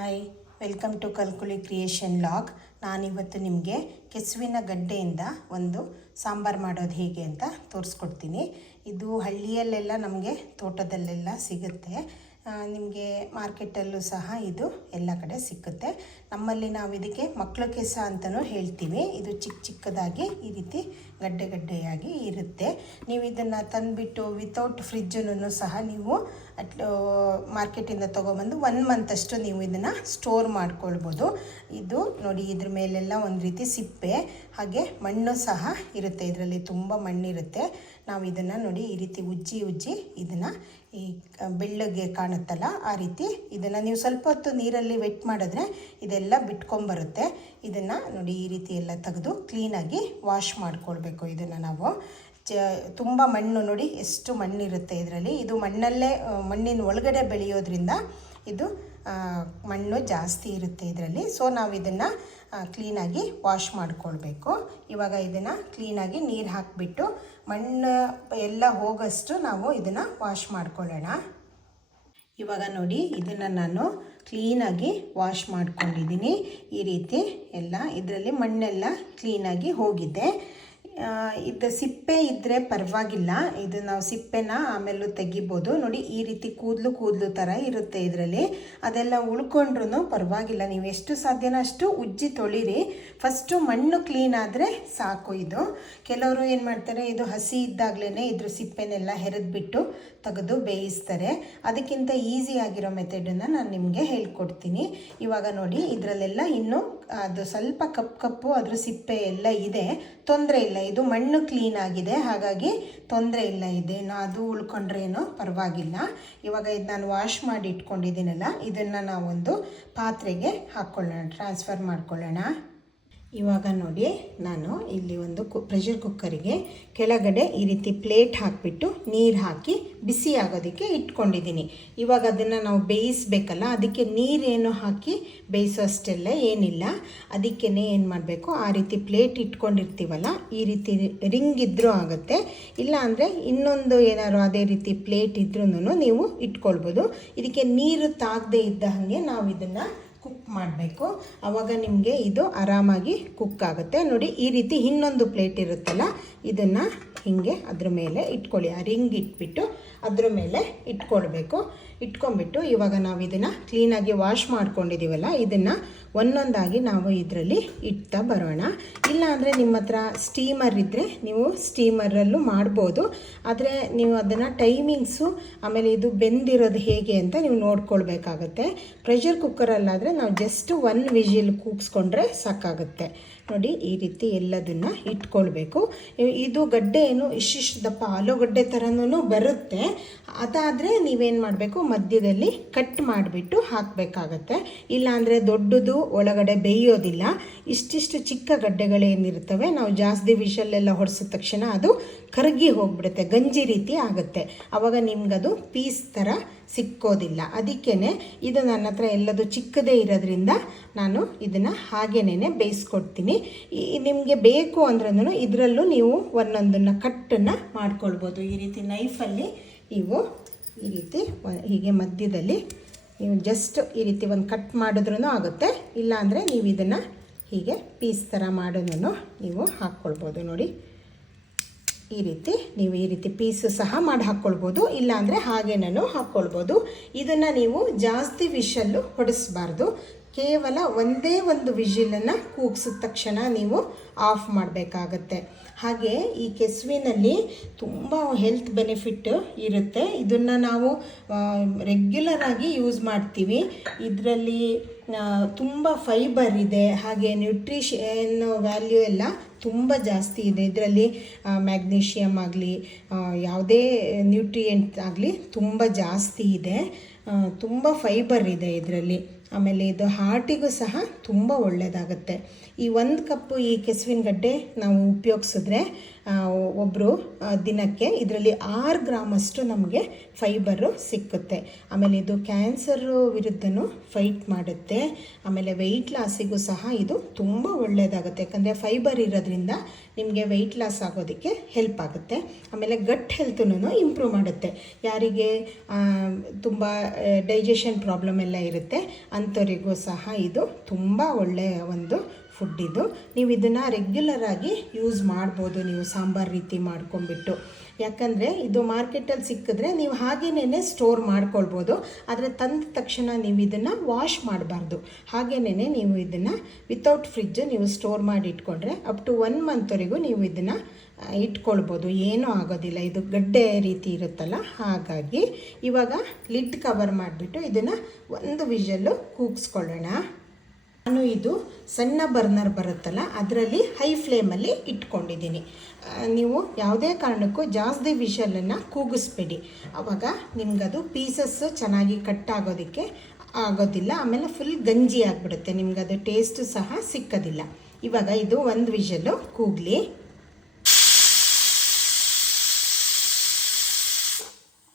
Hi welcome to Kalkuli creation log ನಾನಿವತ್ತು ನಿಮಗೆ ಕೆಸುವಿನ ಗಡ್ಡೆಯಿಂದ ಒಂದು ಸಾಂಬಾರು ಮಾಡೋದು ಹೇಗೆ ಅಂತ ತೋರಿಸ್ಕೊಡ್ತೀನಿ. ಇದು ಹಳ್ಳಿಯಲ್ಲೆಲ್ಲ ನಮಗೆ ತೋಟದಲ್ಲೆಲ್ಲ ಸಿಗುತ್ತೆ. ನಿಮಗೆ ಮಾರ್ಕೆಟಲ್ಲೂ ಸಹ ಇದು ಎಲ್ಲ ಕಡೆ ಸಿಕ್ಕುತ್ತೆ. ನಮ್ಮಲ್ಲಿ ನಾವು ಇದಕ್ಕೆ ಮಕ್ಕಳ ಕೆಸ ಅಂತಲೂ ಹೇಳ್ತೀವಿ. ಇದು ಚಿಕ್ಕ ಚಿಕ್ಕದಾಗಿ ಈ ರೀತಿ ಗಡ್ಡೆ ಗಡ್ಡೆಯಾಗಿ ಇರುತ್ತೆ. ನೀವು ಇದನ್ನು ತಂದುಬಿಟ್ಟು ವಿತೌಟ್ ಫ್ರಿಜ್ಜನ್ನು ಸಹ ನೀವು ಅಟ್ ಮಾರ್ಕೆಟಿಂದ ತೊಗೊಬಂದು ಒನ್ ಮಂತಷ್ಟು ನೀವು ಇದನ್ನು ಸ್ಟೋರ್ ಮಾಡ್ಕೊಳ್ಬೋದು. ಇದು ನೋಡಿ ಇದ್ರ ಮೇಲೆಲ್ಲ ಒಂದು ರೀತಿ ಸಿಪ್ಪೆ, ಹಾಗೆ ಮಣ್ಣು ಸಹ ಇರುತ್ತೆ. ಇದರಲ್ಲಿ ತುಂಬ ಮಣ್ಣಿರುತ್ತೆ. ನಾವು ಇದನ್ನು ನೋಡಿ ಈ ರೀತಿ ಉಜ್ಜಿ ಉಜ್ಜಿ ಇದನ್ನು ಈ ಬೆಳ್ಳಗೆ ಕಾಣುತ್ತಲ್ಲ ಆ ರೀತಿ ಇದನ್ನು ನೀವು ಸ್ವಲ್ಪ ಹೊತ್ತು ನೀರಲ್ಲಿ ವೆಟ್ ಮಾಡಿದ್ರೆ ಇದೆಲ್ಲ ಬಿಟ್ಕೊಂಬರುತ್ತೆ. ಇದನ್ನು ನೋಡಿ ಈ ರೀತಿ ಎಲ್ಲ ತೆಗೆದು ಕ್ಲೀನಾಗಿ ವಾಶ್ ಮಾಡಿಕೊಳ್ಬೇಕು ಇದನ್ನು ನಾವು. ತುಂಬ ಮಣ್ಣು ನೋಡಿ ಎಷ್ಟು ಮಣ್ಣಿರುತ್ತೆ ಇದರಲ್ಲಿ. ಇದು ಮಣ್ಣಲ್ಲೇ ಮಣ್ಣಿನ ಒಳಗಡೆ ಬೆಳೆಯೋದ್ರಿಂದ ಇದು ಮಣ್ಣು ಜಾಸ್ತಿ ಇರುತ್ತೆ ಇದರಲ್ಲಿ. ಸೊ ನಾವು ಇದನ್ನು ಕ್ಲೀನಾಗಿ ವಾಶ್ ಮಾಡಿಕೊಳ್ಬೇಕು. ಇವಾಗ ಇದನ್ನು ಕ್ಲೀನಾಗಿ ನೀರು ಹಾಕಿಬಿಟ್ಟು ಮಣ್ಣು ಎಲ್ಲ ಹೋಗಷ್ಟು ನಾವು ಇದನ್ನು ವಾಶ್ ಮಾಡ್ಕೊಳ್ಳೋಣ. ಇವಾಗ ನೋಡಿ, ಇದನ್ನು ನಾನು ಕ್ಲೀನಾಗಿ ವಾಶ್ ಮಾಡ್ಕೊಂಡಿದ್ದೀನಿ. ಈ ರೀತಿ ಎಲ್ಲ ಇದರಲ್ಲಿ ಮಣ್ಣೆಲ್ಲ ಕ್ಲೀನಾಗಿ ಹೋಗಿದೆ. ಇದು ಸಿಪ್ಪೆ ಇದ್ದರೆ ಪರವಾಗಿಲ್ಲ. ಇದು ನಾವು ಸಿಪ್ಪೆನ ಆಮೇಲೂ ತೆಗಿಬೋದು. ನೋಡಿ, ಈ ರೀತಿ ಕೂದಲು ಕೂದಲು ಥರ ಇರುತ್ತೆ ಇದರಲ್ಲಿ. ಅದೆಲ್ಲ ಉಳ್ಕೊಂಡ್ರೂ ಪರವಾಗಿಲ್ಲ. ನೀವು ಎಷ್ಟು ಸಾಧ್ಯನೋ ಅಷ್ಟು ಉಜ್ಜಿ ತೊಳಿರಿ. ಫಸ್ಟು ಮಣ್ಣು ಕ್ಲೀನ್ ಆದರೆ ಸಾಕು ಇದು. ಕೆಲವರು ಏನು ಮಾಡ್ತಾರೆ, ಇದು ಹಸಿ ಇದ್ದಾಗಲೇ ಇದ್ರ ಸಿಪ್ಪೆನೆಲ್ಲ ಹೆರೆದ್ಬಿಟ್ಟು ತೆಗೆದು ಬೇಯಿಸ್ತಾರೆ. ಅದಕ್ಕಿಂತ ಈಸಿ ಆಗಿರೋ ಮೆಥಡನ್ನು ನಾನು ನಿಮಗೆ ಹೇಳ್ಕೊಡ್ತೀನಿ. ಇವಾಗ ನೋಡಿ, ಇದರಲ್ಲೆಲ್ಲ ಇನ್ನೂ ಅದು ಸ್ವಲ್ಪ ಕಪ್ಪು ಕಪ್ಪು, ಅದ್ರ ಸಿಪ್ಪೆ ಎಲ್ಲ ಇದೆ. ತೊಂದರೆ ಇಲ್ಲ, ಇದು ಮಣ್ಣು ಕ್ಲೀನ್ ಆಗಿದೆ. ಹಾಗಾಗಿ ತೊಂದರೆ ಇಲ್ಲ ಇದೆ ಅದು ಉಳ್ಕೊಂಡ್ರೇನೋ ಪರವಾಗಿಲ್ಲ. ಇವಾಗ ಇದು ನಾನು ವಾಶ್ ಮಾಡಿ ಇಟ್ಕೊಂಡಿದ್ದೀನಲ್ಲ, ಇದನ್ನು ನಾವೊಂದು ಪಾತ್ರೆಗೆ ಹಾಕ್ಕೊಳ್ಳೋಣ ಟ್ರಾನ್ಸ್ಫರ್ ಮಾಡ್ಕೊಳ್ಳೋಣ. ಇವಾಗ ನೋಡಿ ನಾನು ಇಲ್ಲಿ ಒಂದು ಕು ಪ್ರೆಷರ್ ಕುಕ್ಕರಿಗೆ ಕೆಳಗಡೆ ಈ ರೀತಿ ಪ್ಲೇಟ್ ಹಾಕಿಬಿಟ್ಟು ನೀರು ಹಾಕಿ ಬಿಸಿ ಆಗೋದಕ್ಕೆ ಇಟ್ಕೊಂಡಿದ್ದೀನಿ. ಇವಾಗ ಅದನ್ನು ನಾವು ಬೇಯಿಸಬೇಕಲ್ಲ, ಅದಕ್ಕೆ ನೀರೇನು ಹಾಕಿ ಬೇಯಿಸೋಷ್ಟೆಲ್ಲ ಏನಿಲ್ಲ. ಅದಕ್ಕೇ ಏನು ಮಾಡಬೇಕು, ಆ ರೀತಿ ಪ್ಲೇಟ್ ಇಟ್ಕೊಂಡಿರ್ತೀವಲ್ಲ, ಈ ರೀತಿ ರಿಂಗ್ ಇದ್ದರೂ ಆಗುತ್ತೆ. ಇಲ್ಲ ಅಂದರೆ ಇನ್ನೊಂದು ಏನಾದ್ರು ಅದೇ ರೀತಿ ಪ್ಲೇಟ್ ಇದ್ರೂ ನೀವು ಇಟ್ಕೊಳ್ಬೋದು. ಇದಕ್ಕೆ ನೀರು ತಾಗದೇ ಇದ್ದ ಹಾಗೆ ನಾವು ಇದನ್ನು ಕುಕ್ ಮಾಡಬೇಕು. ಆವಾಗ ನಿಮಗೆ ಇದು ಆರಾಮಾಗಿ ಕುಕ್ ಆಗುತ್ತೆ. ನೋಡಿ, ಈ ರೀತಿ ಇನ್ನೊಂದು ಪ್ಲೇಟ್ ಇರುತ್ತಲ್ಲ, ಇದನ್ನು ಹೀಗೆ ಅದ್ರ ಮೇಲೆ ಇಟ್ಕೊಳ್ಳಿ. ಆ ರಿಂಗ್ ಇಟ್ಬಿಟ್ಟು ಅದ್ರ ಮೇಲೆ ಇಟ್ಕೊಳ್ಬೇಕು. ಇಟ್ಕೊಂಡ್ಬಿಟ್ಟು ಇವಾಗ ನಾವು ಇದನ್ನು ಕ್ಲೀನಾಗಿ ವಾಶ್ ಮಾಡ್ಕೊಂಡಿದ್ದೀವಲ್ಲ ಇದನ್ನು ಒಂದೊಂದಾಗಿ ನಾವು ಇದರಲ್ಲಿ ಇಡ್ತಾ ಬರೋಣ. ಇಲ್ಲಾಂದರೆ ನಿಮ್ಮ ಹತ್ರ ಸ್ಟೀಮರ್ ಇದ್ದರೆ ನೀವು ಸ್ಟೀಮರಲ್ಲೂ ಮಾಡ್ಬೋದು. ಆದರೆ ನೀವು ಅದನ್ನು ಟೈಮಿಂಗ್ಸು ಆಮೇಲೆ ಇದು ಬೆಂದಿರೋದು ಹೇಗೆ ಅಂತ ನೀವು ನೋಡ್ಕೊಳ್ಬೇಕಾಗತ್ತೆ. ಪ್ರೆಷರ್ ಕುಕ್ಕರಲ್ಲಾದರೆ ನಾವು ಜಸ್ಟ್ ಒನ್ ವಿಜಿಲ್ ಕೂಗಿಸ್ಕೊಂಡ್ರೆ ಸಾಕಾಗುತ್ತೆ. ನೋಡಿ ಈ ರೀತಿ ಎಲ್ಲದನ್ನು ಇಟ್ಕೊಳ್ಬೇಕು. ಇದು ಗಡ್ಡೆ ಏನು ಇಷ್ಟಿಷ್ಟು ದಪ್ಪ ಆಲೂಗಡ್ಡೆ ಥರನೂ ಬರುತ್ತೆ. ಅದಾದರೆ ನೀವೇನು ಮಾಡಬೇಕು, ಮಧ್ಯದಲ್ಲಿ ಕಟ್ ಮಾಡಿಬಿಟ್ಟು ಹಾಕಬೇಕಾಗತ್ತೆ. ಇಲ್ಲಾಂದರೆ ದೊಡ್ಡದು ಒಳಗಡೆ ಬೇಯೋದಿಲ್ಲ. ಇಷ್ಟಿಷ್ಟು ಚಿಕ್ಕ ಗಡ್ಡೆಗಳೇನಿರ್ತವೆ, ನಾವು ಜಾಸ್ತಿ ವಿಷಲ್ಲೆಲ್ಲ ಹೊಡೆಸಿದ ತಕ್ಷಣ ಅದು ಕರಗಿ ಹೋಗ್ಬಿಡುತ್ತೆ, ಗಂಜಿ ರೀತಿ ಆಗುತ್ತೆ. ಆವಾಗ ನಿಮ್ಗದು ಪೀಸ್ ಥರ ಸಿಕ್ಕೋದಿಲ್ಲ. ಅದಕ್ಕೇ ಇದು ನನ್ನ ಹತ್ರ ಎಲ್ಲದು ಚಿಕ್ಕದೇ ಇರೋದ್ರಿಂದ ನಾನು ಇದನ್ನು ಹಾಗೇನೇ ಬೇಯಿಸ್ಕೊಡ್ತೀನಿ. ನಿಮಗೆ ಬೇಕು ಅಂದ್ರೂ ಇದರಲ್ಲೂ ನೀವು ಒಂದೊಂದನ್ನು ಕಟ್ಟನ್ನು ಮಾಡ್ಕೊಳ್ಬೋದು. ಈ ರೀತಿ ನೈಫಲ್ಲಿ ನೀವು ಈ ರೀತಿ ಹೀಗೆ ಮಧ್ಯದಲ್ಲಿ ನೀವು ಜಸ್ಟ್ ಈ ರೀತಿ ಒಂದು ಕಟ್ ಮಾಡಿದ್ರೂ ಆಗುತ್ತೆ. ಇಲ್ಲಾಂದರೆ ನೀವು ಇದನ್ನು ಹೀಗೆ ಪೀಸ್ ಥರ ಮಾಡೋದನ್ನು ನೀವು ಹಾಕ್ಕೊಳ್ಬೋದು ನೋಡಿ. ಈ ರೀತಿ ನೀವು ಈ ರೀತಿ ಪೀಸು ಸಹ ಮಾಡಿ ಹಾಕ್ಕೊಳ್ಬೋದು ಇಲ್ಲಾಂದರೆ ಹಾಗೇನೂ ಹಾಕ್ಕೊಳ್ಬೋದು ಇದನ್ನು ನೀವು ಜಾಸ್ತಿ ವಿಷಲ್ಲು ಹೊಡೆಸ್ಬಾರ್ದು. ಕೇವಲ ಒಂದೇ ಒಂದು ವಿಷಿಲನ್ನು ಕೂಗಿಸಿದ ತಕ್ಷಣ ನೀವು ಆಫ್ ಮಾಡಬೇಕಾಗತ್ತೆ. ಹಾಗೆ ಈ ಕೆಸುವಿನಲ್ಲಿ ತುಂಬ ಹೆಲ್ತ್ ಬೆನಿಫಿಟ್ ಇರುತ್ತೆ. ಇದನ್ನು ನಾವು ರೆಗ್ಯುಲರ್ ಆಗಿ ಯೂಸ್ ಮಾಡ್ತೀವಿ. ಇದರಲ್ಲಿ ತುಂಬ ಫೈಬರ್ ಇದೆ. ಹಾಗೆ ನ್ಯೂಟ್ರಿಷನ್ ವ್ಯಾಲ್ಯೂ ಎಲ್ಲ ತುಂಬ ಜಾಸ್ತಿ ಇದೆ. ಇದರಲ್ಲಿ ಮ್ಯಾಗ್ನೀಷಿಯಮ್ ಆಗಲಿ ಯಾವುದೇ ನ್ಯೂಟ್ರಿಯೆಂಟ್ ಆಗಲಿ ತುಂಬ ಜಾಸ್ತಿ ಇದೆ. ತುಂಬ ಫೈಬರ್ ಇದೆ ಇದರಲ್ಲಿ. ಆಮೇಲೆ ಇದು ಹಾರ್ಟಿಗೂ ಸಹ ತುಂಬ ಒಳ್ಳೆಯದಾಗುತ್ತೆ ಈ ಒಂದು ಕಪ್ಪು ಈ ಕೆಸುವಿನ ಗಡ್ಡೆ ನಾವು ಉಪಯೋಗಿಸಿದ್ರೆ ಒಬ್ಬರು ದಿನಕ್ಕೆ ಇದರಲ್ಲಿ ಆರು ಗ್ರಾಮಷ್ಟು ನಮಗೆ ಫೈಬರು ಸಿಕ್ಕುತ್ತೆ. ಆಮೇಲೆ ಇದು ಕ್ಯಾನ್ಸರು ವಿರುದ್ಧನೂ ಫೈಟ್ ಮಾಡುತ್ತೆ. ಆಮೇಲೆ ವೆಯ್ಟ್ ಲಾಸಿಗೂ ಸಹ ಇದು ತುಂಬ ಒಳ್ಳೆಯದಾಗುತ್ತೆ ಯಾಕಂದರೆ ಫೈಬರ್ ಇರೋದ್ರಿಂದ ನಿಮಗೆ ವೆಯ್ಟ್ ಲಾಸ್ ಆಗೋದಕ್ಕೆ ಹೆಲ್ಪ್ ಆಗುತ್ತೆ. ಆಮೇಲೆ ಗಟ್ ಹೆಲ್ತನ್ನು ಇಂಪ್ರೂವ್ ಮಾಡುತ್ತೆ. ಯಾರಿಗೆ ತುಂಬ ಡೈಜೆಷನ್ ಪ್ರಾಬ್ಲಮ್ ಎಲ್ಲ ಇರುತ್ತೆ ಅಂಥವರಿಗೂ ಸಹ ಇದು ತುಂಬ ಒಳ್ಳೆಯ ಒಂದು ಫುಡ್ ಇದು. ನೀವು ಇದನ್ನು ರೆಗ್ಯುಲರಾಗಿ ಯೂಸ್ ಮಾಡ್ಬೋದು ನೀವು ಸಾಂಬಾರು ರೀತಿ ಮಾಡ್ಕೊಂಬಿಟ್ಟು ಯಾಕಂದರೆ ಇದು ಮಾರ್ಕೆಟಲ್ಲಿ ಸಿಕ್ಕಿದ್ರೆ ನೀವು ಹಾಗೇನೇ ಸ್ಟೋರ್ ಮಾಡ್ಕೊಳ್ಬೋದು. ಆದರೆ ತಂದ ತಕ್ಷಣ ನೀವು ಇದನ್ನು ವಾಶ್ ಮಾಡಬಾರ್ದು. ಹಾಗೇನೇ ನೀವು ಇದನ್ನು ವಿತೌಟ್ ಫ್ರಿಜ್ ನೀವು ಸ್ಟೋರ್ ಮಾಡಿ ಇಟ್ಕೊಂಡ್ರೆ ಅಪ್ ಟು ಒನ್ ಮಂತ್ವರೆಗೂ ನೀವು ಇದನ್ನು ಇಟ್ಕೊಳ್ಬೋದು. ಏನೂ ಆಗೋದಿಲ್ಲ. ಇದು ಗಡ್ಡೆ ರೀತಿ ಇರುತ್ತಲ್ಲ, ಹಾಗಾಗಿ ಇವಾಗ ಲಿಡ್ ಕವರ್ ಮಾಡಿಬಿಟ್ಟು ಇದನ್ನು ಒಂದು ವಿಷಲ್ಲು ಕೂಗಿಸ್ಕೊಳ್ಳೋಣ. ನಾನು ಇದು ಸಣ್ಣ ಬರ್ನರ್ ಬರುತ್ತಲ್ಲ, ಅದರಲ್ಲಿ ಹೈ ಫ್ಲೇಮಲ್ಲಿ ಇಟ್ಕೊಂಡಿದ್ದೀನಿ. ನೀವು ಯಾವುದೇ ಕಾರಣಕ್ಕೂ ಜಾಸ್ತಿ ವಿಷಲನ್ನು ಕೂಗಿಸ್ಬೇಡಿ. ಆವಾಗ ನಿಮಗದು ಪೀಸಸ್ಸು ಚೆನ್ನಾಗಿ ಕಟ್ ಆಗೋದಕ್ಕೆ ಆಗೋದಿಲ್ಲ, ಆಮೇಲೆ ಫುಲ್ ಗಂಜಿ ಆಗಿಬಿಡುತ್ತೆ, ನಿಮ್ಗದು ಟೇಸ್ಟು ಸಹ ಸಿಕ್ಕೋದಿಲ್ಲ. ಇವಾಗ ಇದು ಒಂದು ವಿಷಲು, ಕೂಗಲಿ.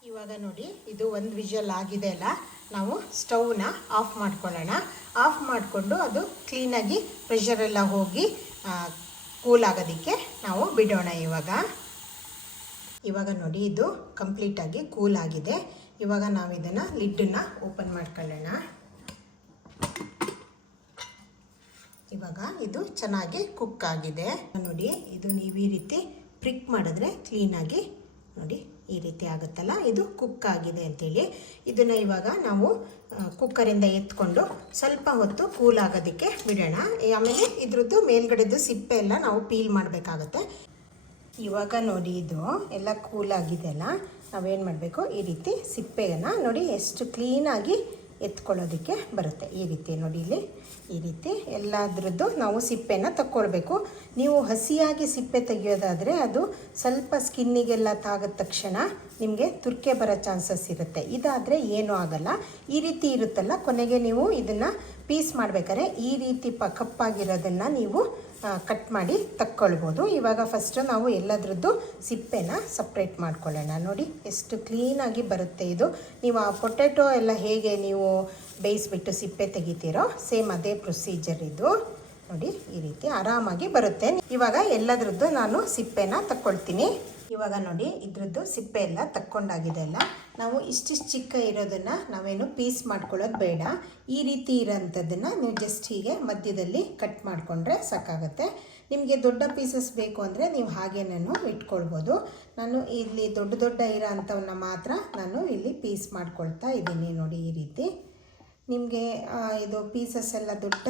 ಇವಾಗ ನೋಡಿ, ಇದು ಒಂದು ವಿಷಲ್ ಆಗಿದೆ ಅಲ್ಲ. ನಾವು ಸ್ಟೌವ್ನ ಆಫ್ ಮಾಡ್ಕೊಳ್ಳೋಣ. ಆಫ್ ಮಾಡಿಕೊಂಡು ಅದು ಕ್ಲೀನಾಗಿ ಪ್ರೆಷರೆಲ್ಲ ಹೋಗಿ ಕೂಲ್ ಆಗೋದಕ್ಕೆ ನಾವು ಬಿಡೋಣ ಇವಾಗ. ಇವಾಗ ನೋಡಿ, ಇದು ಕಂಪ್ಲೀಟಾಗಿ ಕೂಲ್ ಆಗಿದೆ. ಇವಾಗ ನಾವು ಇದನ್ನು ಲಿಡ್ಡನ್ನು ಓಪನ್ ಮಾಡ್ಕೊಳ್ಳೋಣ. ಇವಾಗ ಇದು ಚೆನ್ನಾಗಿ ಕುಕ್ ಆಗಿದೆ. ನೋಡಿ, ಇದು ನೀವು ಈ ರೀತಿ ಪ್ರಿಕ್ ಮಾಡಿದ್ರೆ ಕ್ಲೀನಾಗಿ ನೋಡಿ ಈ ರೀತಿ ಆಗುತ್ತಲ್ಲ? ಇದು ಕುಕ್ ಆಗಿದೆ ಅಂತೇಳಿ. ಇದನ್ನು ಇವಾಗ ನಾವು ಕುಕ್ಕರಿಂದ ಎತ್ಕೊಂಡು ಸ್ವಲ್ಪ ಹೊತ್ತು ಕೂಲ್ ಆಗೋದಕ್ಕೆ ಬಿಡೋಣ. ಆಮೇಲೆ ಇದ್ರದ್ದು ಮೇಲ್ಗಡೆದು ಸಿಪ್ಪೆ ಎಲ್ಲ ನಾವು ಪೀಲ್ ಮಾಡಬೇಕಾಗತ್ತೆ. ಇವಾಗ ನೋಡಿ ಇದು ಎಲ್ಲ ಕೂಲ್ ಆಗಿದೆ ಅಲ್ಲ? ನಾವೇನು ಮಾಡಬೇಕು? ಈ ರೀತಿ ಸಿಪ್ಪೆಯನ್ನು ನೋಡಿ ಎಷ್ಟು ಕ್ಲೀನಾಗಿ ಎತ್ಕೊಳ್ಳೋದಕ್ಕೆ ಬರುತ್ತೆ. ಈ ರೀತಿ ನೋಡಿ ಇಲ್ಲಿ. ಈ ರೀತಿ ಎಲ್ಲದ್ರದ್ದು ನಾವು ಸಿಪ್ಪೆನ ತಕ್ಕೊಳ್ಬೇಕು. ನೀವು ಹಸಿಯಾಗಿ ಸಿಪ್ಪೆ ತೆಗೆಯೋದಾದರೆ ಅದು ಸ್ವಲ್ಪ ಸ್ಕಿನ್ನಿಗೆಲ್ಲ ತಾಗದ ತಕ್ಷಣ ನಿಮಗೆ ತುರ್ಕೆ ಬರೋ ಚಾನ್ಸಸ್ ಇರುತ್ತೆ. ಇದಾದರೆ ಏನೂ ಆಗಲ್ಲ. ಈ ರೀತಿ ಇರುತ್ತಲ್ಲ, ಕೊನೆಗೆ ನೀವು ಇದನ್ನು ಪೀಸ್ ಮಾಡಬೇಕಾದ್ರೆ ಈ ರೀತಿ ಪ, ಕಪ್ಪಾಗಿರೋದನ್ನು ನೀವು ಕಟ್ ಮಾಡಿ ತಕ್ಕೊಳ್ಬೋದು. ಇವಾಗ ಫಸ್ಟು ನಾವು ಎಲ್ಲದರದ್ದು ಸಿಪ್ಪೆನ ಸಪ್ರೇಟ್ ಮಾಡ್ಕೊಳ್ಳೋಣ. ನೋಡಿ, ಎಷ್ಟು ಕ್ಲೀನಾಗಿ ಬರುತ್ತೆ ಇದು. ನೀವು ಆ ಪೊಟ್ಯಾಟೊ ಎಲ್ಲ ಹೇಗೆ ನೀವು ಬೇಯಿಸ್ಬಿಟ್ಟು ಸಿಪ್ಪೆ ತೆಗಿತೀರೋ ಸೇಮ್ ಅದೇ ಪ್ರೊಸೀಜರ್ ಇದು. ನೋಡಿ, ಈ ರೀತಿ ಆರಾಮಾಗಿ ಬರುತ್ತೆ. ಇವಾಗ ಎಲ್ಲದರದ್ದು ನಾನು ಸಿಪ್ಪೆನ ತಕ್ಕೊಳ್ತೀನಿ. ಇವಾಗ ನೋಡಿ, ಇದ್ರದ್ದು ಸಿಪ್ಪೆ ಎಲ್ಲ ತಕ್ಕೊಂಡಾಗಿದೆ ಅಲ್ಲ. ನಾವು ಇಷ್ಟಿಷ್ಟು ಚಿಕ್ಕ ಇರೋದನ್ನು ನಾವೇನು ಪೀಸ್ ಮಾಡ್ಕೊಳ್ಳೋದು ಬೇಡ. ಈ ರೀತಿ ಇರೋಂಥದ್ದನ್ನು ನೀವು ಜಸ್ಟ್ ಹೀಗೆ ಮಧ್ಯದಲ್ಲಿ ಕಟ್ ಮಾಡಿಕೊಂಡ್ರೆ ಸಾಕಾಗುತ್ತೆ. ನಿಮಗೆ ದೊಡ್ಡ ಪೀಸಸ್ ಬೇಕು ಅಂದರೆ ನೀವು ಹಾಗೇನೂ ಇಟ್ಕೊಳ್ಬೋದು. ನಾನು ಇಲ್ಲಿ ದೊಡ್ಡ ದೊಡ್ಡ ಇರೋ ಮಾತ್ರ ನಾನು ಇಲ್ಲಿ ಪೀಸ್ ಮಾಡ್ಕೊಳ್ತಾ ಇದ್ದೀನಿ ನೋಡಿ ಈ ರೀತಿ. ನಿಮಗೆ ಇದು ಪೀಸಸ್ ಎಲ್ಲ ದೊಡ್ಡ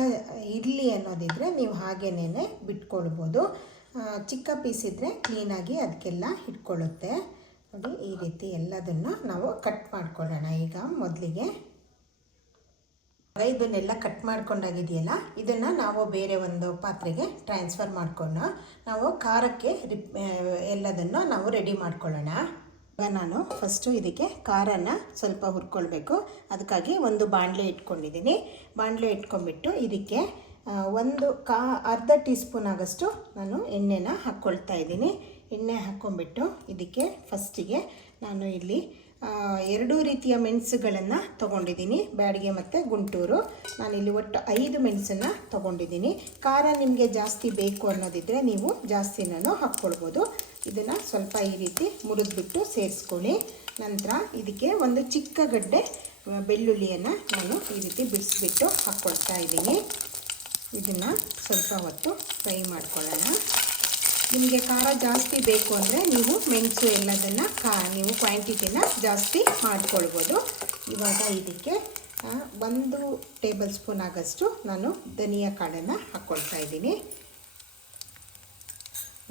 ಇರಲಿ ಅನ್ನೋದಿದ್ರೆ ನೀವು ಹಾಗೇನೇ ಬಿಟ್ಕೊಳ್ಬೋದು. ಚಿಕ್ಕ ಪೀಸ್ ಇದ್ದರೆ ಕ್ಲೀನಾಗಿ ಅದಕ್ಕೆಲ್ಲ ಇಟ್ಕೊಳ್ಳುತ್ತೆ. ನೋಡಿ, ಈ ರೀತಿ ಎಲ್ಲದನ್ನು ನಾವು ಕಟ್ ಮಾಡ್ಕೊಳ್ಳೋಣ. ಈಗ ಮೊದಲಿಗೆ ಇದನ್ನೆಲ್ಲ ಕಟ್ ಮಾಡ್ಕೊಂಡಾಗಿದೆಯಲ್ಲ, ಇದನ್ನು ನಾವು ಬೇರೆ ಒಂದು ಪಾತ್ರೆಗೆ ಟ್ರಾನ್ಸ್ಫರ್ ಮಾಡಿಕೊಂಡು ನಾವು ಖಾರಕ್ಕೆ ರಿಪ್ ಎಲ್ಲದನ್ನು ನಾವು ರೆಡಿ ಮಾಡ್ಕೊಳ್ಳೋಣ. ಈಗ ನಾನು ಫಸ್ಟು ಇದಕ್ಕೆ ಖಾರನ ಸ್ವಲ್ಪ ಹುರ್ಕೊಳ್ಬೇಕು. ಅದಕ್ಕಾಗಿ ಒಂದು ಬಾಣಲೆ ಇಟ್ಕೊಂಡಿದ್ದೀನಿ. ಬಾಣಲೆ ಇಟ್ಕೊಂಡ್ಬಿಟ್ಟು ಇದಕ್ಕೆ ಒಂದು ಕಾ, ಅರ್ಧ ಟೀ ಸ್ಪೂನ್ ಆಗಷ್ಟು ನಾನು ಎಣ್ಣೆನ ಹಾಕ್ಕೊಳ್ತಾ ಇದ್ದೀನಿ. ಎಣ್ಣೆ ಹಾಕ್ಕೊಂಬಿಟ್ಟು ಇದಕ್ಕೆ ಫಸ್ಟಿಗೆ ನಾನು ಇಲ್ಲಿ ಎರಡೂ ರೀತಿಯ ಮೆಣಸುಗಳನ್ನು ತೊಗೊಂಡಿದ್ದೀನಿ. ಬ್ಯಾಡಿಗೆ ಮತ್ತು ಗುಂಟೂರು. ನಾನಿಲ್ಲಿ ಒಟ್ಟು ಐದು ಮೆಣಸನ್ನು ತೊಗೊಂಡಿದ್ದೀನಿ. ಖಾರ ನಿಮಗೆ ಜಾಸ್ತಿ ಬೇಕು ಅನ್ನೋದಿದ್ದರೆ ನೀವು ಜಾಸ್ತಿನೂ ಹಾಕ್ಕೊಳ್ಬೋದು. ಇದನ್ನು ಸ್ವಲ್ಪ ಈ ರೀತಿ ಮುರಿದ್ಬಿಟ್ಟು ಸೇರಿಸ್ಕೊಳ್ಳಿ. ನಂತರ ಇದಕ್ಕೆ ಒಂದು ಚಿಕ್ಕ ಗಡ್ಡೆ ಬೆಳ್ಳುಳ್ಳಿಯನ್ನು ನಾನು ಈ ರೀತಿ ಬಿಡಿಸ್ಬಿಟ್ಟು ಹಾಕ್ಕೊಳ್ತಾ ಇದ್ದೀನಿ. ಇದನ್ನು ಸ್ವಲ್ಪ ಹೊತ್ತು ಫ್ರೈ ಮಾಡ್ಕೊಳ್ಳೋಣ. ನಿಮಗೆ ಖಾರ ಜಾಸ್ತಿ ಬೇಕು ಅಂದರೆ ನೀವು ಮೆಣಸು ಎಲ್ಲದನ್ನು ಕಾ, ನೀವು ಕ್ವಾಂಟಿಟಿನ ಜಾಸ್ತಿ ಮಾಡ್ಕೊಳ್ಬೋದು. ಇವಾಗ ಇದಕ್ಕೆ ಒಂದು ಟೇಬಲ್ ಸ್ಪೂನ್ ಆಗಷ್ಟು ನಾನು ಧನಿಯಾ ಕಾಳನ್ನು ಹಾಕ್ಕೊಳ್ತಾ ಇದ್ದೀನಿ.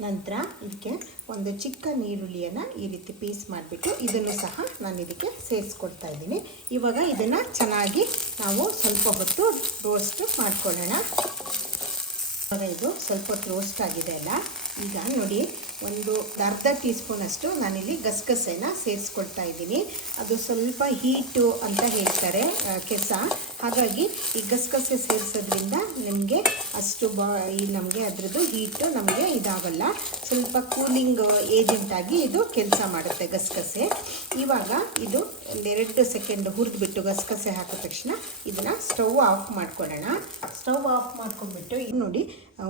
ನಂತರ ಇದಕ್ಕೆ ಒಂದು ಚಿಕ್ಕ ನೀರುಳ್ಳಿಯನ್ನು ಈ ರೀತಿ ಪೀಸ್ ಮಾಡಿಬಿಟ್ಟು ಇದನ್ನು ಸಹ ನಾನು ಇದಕ್ಕೆ ಸೇರಿಸ್ಕೊಡ್ತಾ ಇದ್ದೀನಿ. ಇವಾಗ ಇದನ್ನು ಚೆನ್ನಾಗಿ ನಾವು ಸ್ವಲ್ಪ ಹೊತ್ತು ರೋಸ್ಟ್ ಮಾಡ್ಕೊಳ್ಳೋಣ. ಇದು ಸ್ವಲ್ಪ ಹೊತ್ತು ರೋಸ್ಟ್ ಆಗಿದೆ ಅಲ್ಲ? ಈಗ ನೋಡಿ. ಒಂದು ಅರ್ಧ ಟೀ ಸ್ಪೂನಷ್ಟು ನಾನಿಲ್ಲಿ ಗಸಗಸೆನ ಸೇರಿಸ್ಕೊಳ್ತಾ ಇದ್ದೀನಿ. ಅದು ಸ್ವಲ್ಪ ಹೀಟು ಅಂತ ಹೇಳ್ತಾರೆ ಕೆಸ. ಹಾಗಾಗಿ ಈ ಗಸಗಸೆ ಸೇರಿಸೋದ್ರಿಂದ ನಿಮಗೆ ಅಷ್ಟು ಬಾ, ಈ ನಮಗೆ ಅದರದ್ದು ಹೀಟು ನಮಗೆ ಇದಾಗಲ್ಲ. ಸ್ವಲ್ಪ ಕೂಲಿಂಗ್ ಏಜೆಂಟಾಗಿ ಇದು ಕೆಲಸ ಮಾಡುತ್ತೆ ಗಸಗಸೆ. ಇವಾಗ ಇದು ಒಂದೆರಡು ಸೆಕೆಂಡ್ ಹುರಿದ್ಬಿಟ್ಟು ಗಸಗಸೆ ಹಾಕಿದ ತಕ್ಷಣ ಇದನ್ನು ಸ್ಟವ್ ಆಫ್ ಮಾಡ್ಕೊಳ್ಳೋಣ. ಸ್ಟವ್ ಆಫ್ ಮಾಡ್ಕೊಂಡ್ಬಿಟ್ಟು, ನೋಡಿ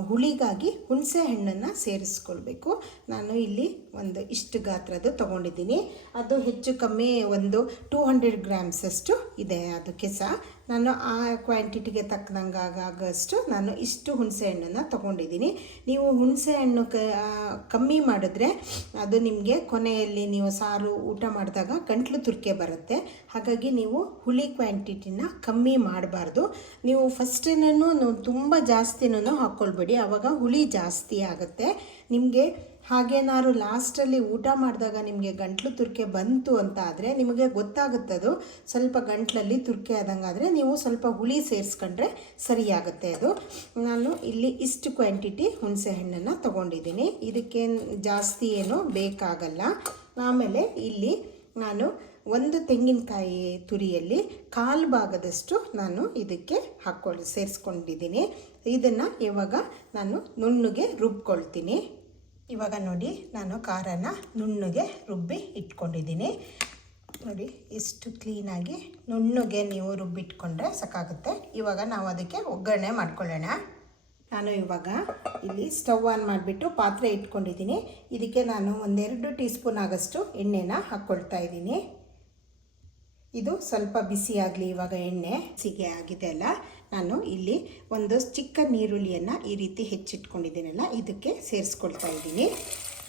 ಹುಳಿಗಾಗಿ ಹುಣಸೆ ಹಣ್ಣನ್ನು ಸೇರಿಸ್ಕೊಳ್ಬೇಕು. ನಾನು ಇಲ್ಲಿ ಒಂದು ಇಷ್ಟು ಗಾತ್ರದ್ದು ತೊಗೊಂಡಿದ್ದೀನಿ. ಅದು ಹೆಚ್ಚು ಕಮ್ಮಿ ಒಂದು ಟೂ ಹಂಡ್ರೆಡ್ ಗ್ರಾಮ್ಸಷ್ಟು ಇದೆ. ಅದು ಕೆಸ ನಾನು ಆ ಕ್ವಾಂಟಿಟಿಗೆ ತಕ್ಕನಂಗೆ ಆಗಾಗಷ್ಟು ನಾನು ಇಷ್ಟು ಹುಣಸೆ ಹಣ್ಣನ್ನು ತೊಗೊಂಡಿದ್ದೀನಿ. ನೀವು ಹುಣಸೆ ಹಣ್ಣು ಕ ಕಮ್ಮಿ ಮಾಡಿದ್ರೆ ಅದು ನಿಮಗೆ ಕೊನೆಯಲ್ಲಿ ನೀವು ಸಾರು ಊಟ ಮಾಡಿದಾಗ ಗಂಟ್ಲು ತುರ್ಕೆ ಬರುತ್ತೆ. ಹಾಗಾಗಿ ನೀವು ಹುಳಿ ಕ್ವಾಂಟಿಟಿನ ಕಮ್ಮಿ ಮಾಡಬಾರ್ದು. ನೀವು ಫಸ್ಟಿನೂ ತುಂಬ ಜಾಸ್ತಿನೂ ಹಾಕ್ಕೊಳ್ಬೇಡಿ ಆವಾಗ ಹುಳಿ ಜಾಸ್ತಿ ಆಗುತ್ತೆ. ನಿಮಗೆ ಹಾಗೇನಾದ್ರು ಲಾಸ್ಟಲ್ಲಿ ಊಟ ಮಾಡಿದಾಗ ನಿಮಗೆ ಗಂಟ್ಲು ತುರ್ಕೆ ಬಂತು ಅಂತ ಆದರೆ ನಿಮಗೆ ಗೊತ್ತಾಗುತ್ತದು. ಸ್ವಲ್ಪ ಗಂಟ್ಲಲ್ಲಿ ತುರ್ಕೆ ಆದಂಗಾದರೆ ನೀವು ಸ್ವಲ್ಪ ಹುಳಿ ಸೇರಿಸ್ಕೊಂಡ್ರೆ ಸರಿಯಾಗುತ್ತೆ ಅದು. ನಾನು ಇಲ್ಲಿ ಇಷ್ಟು ಕ್ವಾಂಟಿಟಿ ಹುಣಸೆ ಹಣ್ಣನ್ನು ತೊಗೊಂಡಿದ್ದೀನಿ. ಇದಕ್ಕೆ ಜಾಸ್ತಿ ಏನು ಬೇಕಾಗಲ್ಲ. ಆಮೇಲೆ ಇಲ್ಲಿ ನಾನು ಒಂದು ತೆಂಗಿನಕಾಯಿ ತುರಿಯಲ್ಲಿ ಕಾಲು ಭಾಗದಷ್ಟು ನಾನು ಇದಕ್ಕೆ ಹಾಕ್ಕೊಳ್ಳಿ ಸೇರಿಸ್ಕೊಂಡಿದ್ದೀನಿ. ಇದನ್ನು ಇವಾಗ ನಾನು ನುಣ್ಣಗೆ ರುಬ್ಕೊಳ್ತೀನಿ. ಇವಾಗ ನೋಡಿ ನಾನು ಖಾರನ ನುಣ್ಣಗೆ ರುಬ್ಬಿ ಇಟ್ಕೊಂಡಿದ್ದೀನಿ. ನೋಡಿ ಎಷ್ಟು ಕ್ಲೀನಾಗಿ ನುಣ್ಣಗೆ ನೀವು ರುಬ್ಬಿಟ್ಕೊಂಡ್ರೆ ಸಾಕಾಗುತ್ತೆ. ಇವಾಗ ನಾವು ಅದಕ್ಕೆ ಒಗ್ಗರಣೆ ಮಾಡ್ಕೊಳ್ಳೋಣ. ನಾನು ಇವಾಗ ಇಲ್ಲಿ ಸ್ಟವ್ ಆನ್ ಮಾಡಿಬಿಟ್ಟು ಪಾತ್ರೆ ಇಟ್ಕೊಂಡಿದ್ದೀನಿ. ಇದಕ್ಕೆ ನಾನು ಒಂದೆರಡು ಟೀ ಸ್ಪೂನ್ ಆಗೋಷ್ಟು ಎಣ್ಣೆನ ಹಾಕ್ಕೊಳ್ತಾ ಇದ್ದೀನಿ. ಇದು ಸ್ವಲ್ಪ ಬಿಸಿ ಆಗಲಿ, ಇವಾಗ ಎಣ್ಣೆ ಸಿಗೆ ಆಗಿದೆ ಅಲ್ಲ, ನಾನು ಇಲ್ಲಿ ಒಂದು ಚಿಕ್ಕ ನೀರುಳ್ಳಿಯನ್ನು ಈ ರೀತಿ ಹೆಚ್ಚಿಟ್ಕೊಂಡಿದ್ದೀನಲ್ಲ, ಇದಕ್ಕೆ ಸೇರಿಸ್ಕೊಳ್ತಾ ಇದ್ದೀನಿ.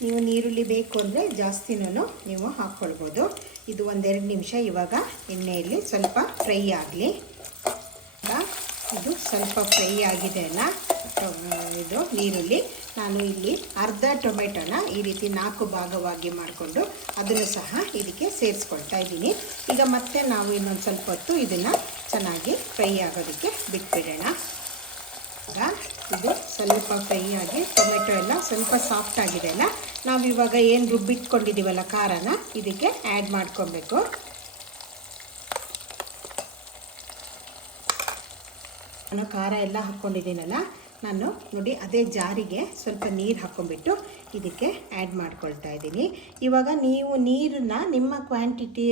ನೀವು ನೀರುಳ್ಳಿ ಬೇಕು ಅಂದರೆ ಜಾಸ್ತಿನೂ ನೀವು ಹಾಕ್ಕೊಳ್ಬೋದು. ಇದು ಒಂದೆರಡು ನಿಮಿಷ, ಇವಾಗ ಎಣ್ಣೆಯಲ್ಲಿ ಸ್ವಲ್ಪ ಫ್ರೈ ಆಗಲಿ. ಇದು ಸ್ವಲ್ಪ ಫ್ರೈ ಆಗಿದೆ ಅಲ್ಲ. ಇದು ನೀರುಳ್ಳಿ ನಾನು ಇಲ್ಲಿ ಅರ್ಧ ಟೊಮೆಟೊನ ಈ ರೀತಿ ನಾಲ್ಕು ಭಾಗವಾಗಿ ಮಾಡಿಕೊಂಡು ಅದನ್ನು ಸಹ ಇದಕ್ಕೆ ಸೇರಿಸ್ಕೊಳ್ತಾ ಇದ್ದೀನಿ. ಈಗ ಮತ್ತೆ ನಾವು ಇನ್ನೊಂದು ಸ್ವಲ್ಪ ಹೊತ್ತು ಇದನ್ನು ಚೆನ್ನಾಗಿ ಫ್ರೈ ಆಗೋದಕ್ಕೆ ಬಿಟ್ಬಿಡೋಣ. ಈಗ ಇದು ಸ್ವಲ್ಪ ಫ್ರೈ ಆಗಿ ಟೊಮೆಟೊ ಎಲ್ಲ ಸ್ವಲ್ಪ ಸಾಫ್ಟ್ ಆಗಿದೆ ಅಲ್ಲ? ನಾವು ಇವಾಗ ಏನು ರುಬ್ಬಿಟ್ಕೊಂಡಿದ್ದೀವಲ್ಲ ಖಾರನ, ಇದಕ್ಕೆ ಆ್ಯಡ್ ಮಾಡ್ಕೊಬೇಕು. ನಾನು ಖಾರ ಎಲ್ಲ ಹಾಕ್ಕೊಂಡಿದ್ದೀನಲ್ಲ? ನಾನು ನೋಡಿ ಅದೇ ಜಾರಿಗೆ ಸ್ವಲ್ಪ ನೀರು ಹಾಕ್ಕೊಂಬಿಟ್ಟು ಇದಕ್ಕೆ ಆ್ಯಡ್ ಮಾಡ್ಕೊಳ್ತಾ ಇದ್ದೀನಿ. ಇವಾಗ ನೀವು ನೀರನ್ನ ನಿಮ್ಮ ಕ್ವಾಂಟಿಟಿ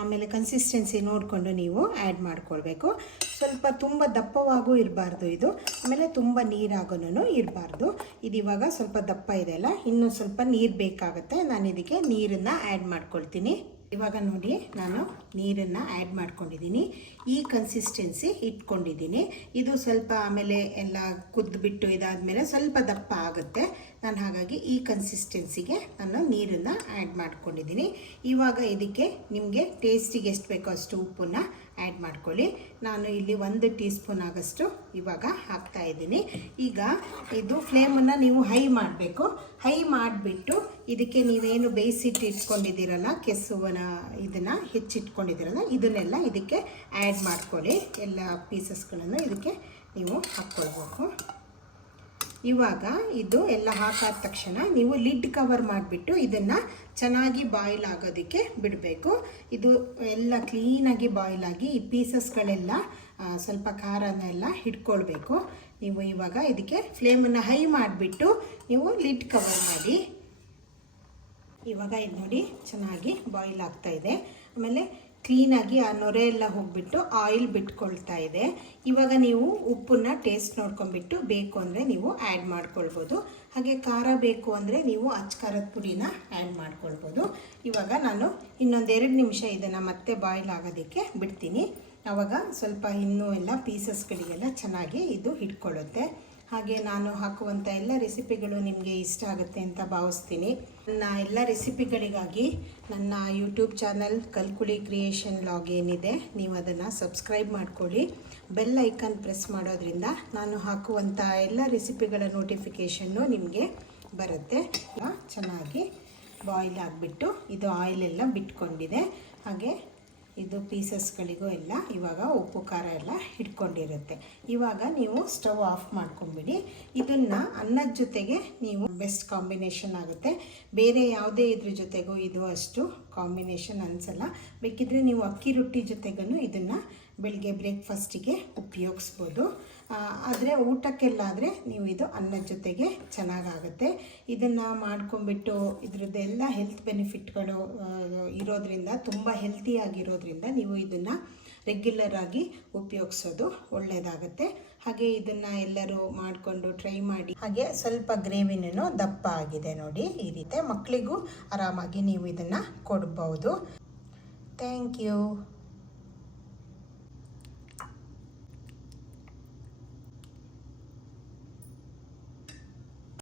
ಆಮೇಲೆ ಕನ್ಸಿಸ್ಟೆನ್ಸಿ ನೋಡಿಕೊಂಡು ನೀವು ಆ್ಯಡ್ ಮಾಡ್ಕೊಳ್ಬೇಕು. ಸ್ವಲ್ಪ ತುಂಬ ದಪ್ಪವಾಗೂ ಇರಬಾರ್ದು ಇದು. ಆಮೇಲೆ ತುಂಬ ನೀರಾಗೂ ಇರಬಾರ್ದು. ಇದು ಇವಾಗ ಸ್ವಲ್ಪ ದಪ್ಪ ಇದೆಯಲ್ಲ ಇನ್ನೂ ಸ್ವಲ್ಪ ನೀರು ಬೇಕಾಗುತ್ತೆ ನಾನು ಇದಕ್ಕೆ ನೀರನ್ನು ಆ್ಯಡ್ ಮಾಡ್ಕೊಳ್ತೀನಿ. ಇವಾಗ ನೋಡಿ ನಾನು ನೀರನ್ನು ಆ್ಯಡ್ ಮಾಡ್ಕೊಂಡಿದ್ದೀನಿ. ಈ ಕನ್ಸಿಸ್ಟೆನ್ಸಿ ಇಟ್ಕೊಂಡಿದ್ದೀನಿ. ಇದು ಸ್ವಲ್ಪ ಆಮೇಲೆ ಎಲ್ಲ ಕುದ್ದುಬಿಟ್ಟು ಇದಾದಮೇಲೆ ಸ್ವಲ್ಪ ದಪ್ಪ ಆಗುತ್ತೆ. ನಾನು ಹಾಗಾಗಿ ಈ ಕನ್ಸಿಸ್ಟೆನ್ಸಿಗೆ ನಾನು ನೀರನ್ನು ಆ್ಯಡ್ ಮಾಡ್ಕೊಂಡಿದ್ದೀನಿ. ಇವಾಗ ಇದಕ್ಕೆ ನಿಮಗೆ ಟೇಸ್ಟಿಗೆ ಎಷ್ಟು ಬೇಕೋ ಅಷ್ಟು ಉಪ್ಪನ್ನು ಆ್ಯಡ್ ಮಾಡ್ಕೊಳ್ಳಿ. ನಾನು ಇಲ್ಲಿ ಒಂದು ಟೀ ಸ್ಪೂನ್ ಆಗೋಷ್ಟು ಇವಾಗ ಹಾಕ್ತಾ ಇದ್ದೀನಿ. ಈಗ ಇದು ಫ್ಲೇಮನ್ನು ನೀವು ಹೈ ಮಾಡಬೇಕು. ಹೈ ಮಾಡಿಬಿಟ್ಟು ಇದಕ್ಕೆ ನೀವೇನು ಬೇಯಿಸಿಟ್ಟು ಇಟ್ಕೊಂಡಿದ್ದೀರಲ್ಲ ಕೆಸುವನ ಇದನ್ನು ಹೆಚ್ಚಿಟ್ಕೊಂಡಿದ್ದೀರಲ್ಲ, ಇದನ್ನೆಲ್ಲ ಇದಕ್ಕೆ ಆ್ಯಡ್ ಮಾಡ್ಕೊಳ್ಳಿ. ಎಲ್ಲ ಪೀಸಸ್ಗಳನ್ನು ಇದಕ್ಕೆ ನೀವು ಹಾಕ್ಕೊಳ್ಬೇಕು. ಇವಾಗ ಇದು ಎಲ್ಲ ಹಾಕಾದ ತಕ್ಷಣ ನೀವು ಲಿಡ್ ಕವರ್ ಮಾಡಿಬಿಟ್ಟು ಇದನ್ನು ಚೆನ್ನಾಗಿ ಬಾಯ್ಲ್ ಆಗೋದಕ್ಕೆ ಬಿಡಬೇಕು. ಇದು ಎಲ್ಲ ಕ್ಲೀನಾಗಿ ಬಾಯ್ಲ್ ಆಗಿ ಈ ಪೀಸಸ್ಗಳೆಲ್ಲ ಸ್ವಲ್ಪ ಖಾರನೆಲ್ಲ ಹಿಡ್ಕೊಳ್ಬೇಕು. ನೀವು ಇವಾಗ ಇದಕ್ಕೆ ಫ್ಲೇಮನ್ನು ಹೈ ಮಾಡಿಬಿಟ್ಟು ನೀವು ಲಿಡ್ ಕವರ್ ಮಾಡಿ. ಇವಾಗ ಇದು ನೋಡಿ ಚೆನ್ನಾಗಿ ಬಾಯ್ಲ್ ಆಗ್ತಾ ಇದೆ. ಆಮೇಲೆ ಕ್ಲೀನಾಗಿ ಆ ನೊರೆ ಎಲ್ಲ ಹೋಗಿಬಿಟ್ಟು ಆಯಿಲ್ ಬಿಟ್ಕೊಳ್ತಾ ಇದೆ. ಇವಾಗ ನೀವು ಉಪ್ಪನ್ನು ಟೇಸ್ಟ್ ನೋಡ್ಕೊಂಬಿಟ್ಟು ಬೇಕು ಅಂದರೆ ನೀವು ಆ್ಯಡ್ ಮಾಡ್ಕೊಳ್ಬೋದು. ಹಾಗೆ ಖಾರ ಬೇಕು ಅಂದರೆ ನೀವು ಅಚ್ಕಾರದ ಪುಡಿನ ಆ್ಯಡ್ ಮಾಡ್ಕೊಳ್ಬೋದು. ಇವಾಗ ನಾನು ಇನ್ನೊಂದೆರಡು ನಿಮಿಷ ಇದನ್ನು ಮತ್ತೆ ಬಾಯ್ಲ್ ಆಗೋದಕ್ಕೆ ಬಿಡ್ತೀನಿ. ಆವಾಗ ಸ್ವಲ್ಪ ಇನ್ನೂ ಎಲ್ಲ ಪೀಸಸ್ಗಳಿಗೆಲ್ಲ ಚೆನ್ನಾಗಿ ಇದು ಹಿಡ್ಕೊಳ್ಳುತ್ತೆ. ಹಾಗೆ ನಾನು ಹಾಕುವಂಥ ಎಲ್ಲ ರೆಸಿಪಿಗಳು ನಿಮಗೆ ಇಷ್ಟ ಆಗುತ್ತೆ ಅಂತ ಭಾವಿಸ್ತೀನಿ. ನನ್ನ ಎಲ್ಲ ರೆಸಿಪಿಗಳಿಗಾಗಿ ನನ್ನ YouTube channel Kalkuli creation log ಏನಿದೆ, ನೀವು ಅದನ್ನು ಸಬ್ಸ್ಕ್ರೈಬ್ ಮಾಡ್ಕೊಳ್ಳಿ. ಬೆಲ್ ಐಕಾನ್ ಪ್ರೆಸ್ ಮಾಡೋದ್ರಿಂದ ನಾನು ಹಾಕುವಂಥ ಎಲ್ಲ ರೆಸಿಪಿಗಳ ನೋಟಿಫಿಕೇಷನ್ನು ನಿಮಗೆ ಬರುತ್ತೆ. ಚೆನ್ನಾಗಿ ಬಾಯ್ಲ್ ಆಗಿಬಿಟ್ಟು ಇದು ಆಯಿಲೆಲ್ಲ ಬಿಟ್ಕೊಂಡಿದೆ. ಹಾಗೆ ಇದು ಪೀಸಸ್ಗಳಿಗೂ ಎಲ್ಲ ಇವಾಗ ಉಪ್ಪು ಖಾರ ಎಲ್ಲ ಹಿಡ್ಕೊಂಡಿರುತ್ತೆ. ಇವಾಗ ನೀವು ಸ್ಟವ್ ಆಫ್ ಮಾಡ್ಕೊಂಬಿಡಿ. ಇದನ್ನು ಅನ್ನದ ಜೊತೆಗೆ ನೀವು ಬೆಸ್ಟ್ ಕಾಂಬಿನೇಷನ್ ಆಗುತ್ತೆ. ಬೇರೆ ಯಾವುದೇ ಇದ್ರ ಜೊತೆಗೂ ಇದು ಅಷ್ಟು ಕಾಂಬಿನೇಷನ್ ಅನಿಸಲ್ಲ. ಬೇಕಿದ್ರೆ ನೀವು ಅಕ್ಕಿ ರೊಟ್ಟಿ ಜೊತೆಗೂ ಇದನ್ನು ಬೆಳಗ್ಗೆ ಬ್ರೇಕ್ಫಾಸ್ಟಿಗೆ ಉಪಯೋಗಿಸ್ಬೋದು. ಆದರೆ ಊಟಕ್ಕೆಲ್ಲಾದರೆ ನೀವು ಇದು ಅನ್ನದ ಜೊತೆಗೆ ಚೆನ್ನಾಗಾಗುತ್ತೆ. ಇದನ್ನು ಮಾಡ್ಕೊಂಬಿಟ್ಟು ಇದ್ರದ್ದೆಲ್ಲ ಹೆಲ್ತ್ ಬೆನಿಫಿಟ್ಗಳು ಇರೋದ್ರಿಂದ, ತುಂಬ ಹೆಲ್ತಿಯಾಗಿರೋದ್ರಿಂದ ನೀವು ಇದನ್ನು ರೆಗ್ಯುಲರಾಗಿ ಉಪಯೋಗಿಸೋದು ಒಳ್ಳೆಯದಾಗುತ್ತೆ ಹಾಗೆ ಇದನ್ನು ಎಲ್ಲರೂ ಮಾಡಿಕೊಂಡು ಟ್ರೈ ಮಾಡಿ. ಹಾಗೆ ಸ್ವಲ್ಪ ಗ್ರೇವಿನೂ ದಪ್ಪ ಆಗಿದೆ ನೋಡಿ ಈ ರೀತಿ. ಮಕ್ಕಳಿಗೂ ಆರಾಮಾಗಿ ನೀವು ಇದನ್ನು ಕೊಡ್ಬೋದು. Thank you